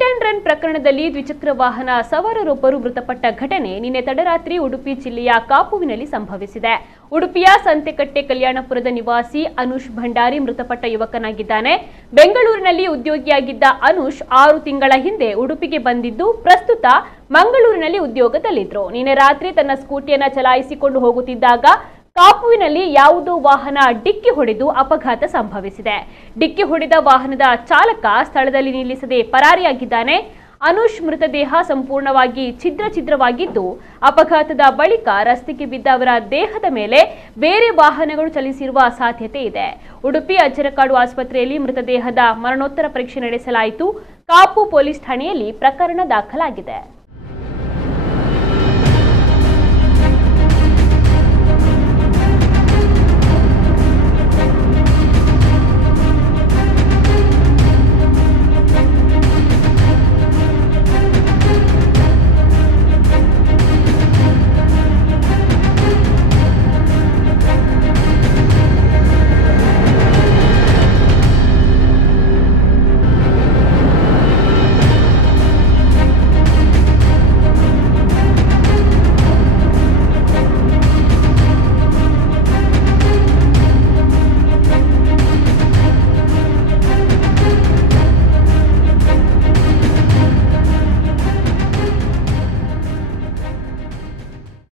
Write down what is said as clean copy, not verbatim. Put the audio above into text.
Hit and run ಪ್ರಕರಣದಲ್ಲಿ ದ್ವಿಚಕ್ರ ವಾಹನ ಸವಾರರೊಬ್ಬರು ಮೃತಪಟ್ಟ ಘಟನೆ ನಿನ್ನೆ ತಡರಾತ್ರಿ ಉಡುಪಿ ಜಿಲ್ಲೆಯ ಕಾಪುವಿನಲ್ಲಿ ಸಂಭವಿಸಿದೆ. ಉಡುಪಿಯ ಸಂತೆಕಟ್ಟೆ ಕಲ್ಯಾಣಪುರದ ನಿವಾಸಿ ಅನುಷ್ ಭಂಡಾರಿ ಮೃತಪಟ್ಟ ಯುವಕನಾಗಿದ್ದಾನೆ. ಬೆಂಗಳೂರಿನಲ್ಲಿ ಉದ್ಯೋಗಿಯಾಗಿದ್ದ ಅನುಷ್ 6 ತಿಂಗಳ ಹಿಂದೆ ಉಡುಪಿಗೆ ಬಂದಿದ್ದು ಪ್ರಸ್ತುತ ಮಂಗಳೂರಿನಲ್ಲಿ ಉದ್ಯೋಗದಲ್ಲಿದ್ರು. ನಿನ್ನೆ ರಾತ್ರಿ ತನ್ನ ಸ್ಕೂಟಿಯನ್ನ ಚಲಾಯಿಸಿಕೊಂಡು ಹೋಗುತ್ತಿದ್ದಾಗ ಕಾಪುವಿನಲ್ಲಿ ಯಾವುದೋ ವಾಹನ ಡಿಕ್ಕಿ ಹೊಡೆದು ಅಪಘಾತ ಸಂಭವಿಸಿದೆ. ಡಿಕ್ಕಿ ಹೊಡೆದ ವಾಹನದ ಚಾಲಕ ಸ್ಥಳದಲ್ಲಿ ನಿಲ್ಲಿಸದೆ ಪರಾರಿಯಾಗಿದ್ದಾನೆ. ಅನುಷ್ ಮೃತದೇಹ ಸಂಪೂರ್ಣವಾಗಿ ಛಿದ್ರವಾಗಿದ್ದು, ಅಪಘಾತದ ಬಳಿಕ ರಸ್ತೆಗೆ ಬಿದ್ದ ಅವರ ದೇಹದ ಮೇಲೆ ಬೇರೆ ವಾಹನಗಳು ಚಲಿಸಿರುವ ಸಾಧ್ಯತೆ ಇದೆ. ಉಡುಪಿ ಅಜ್ಜರಕಾಡು ಆಸ್ಪತ್ರೆಯಲ್ಲಿ ಮೃತದೇಹದ ಮರಣೋತ್ತರ ಪರೀಕ್ಷೆ ನಡೆಸಲಾಯಿತು. ಕಾಪು ಪೊಲೀಸ್ ಠಾಣೆಯಲ್ಲಿ ಪ್ರಕರಣ ದಾಖಲಾಗಿದೆ.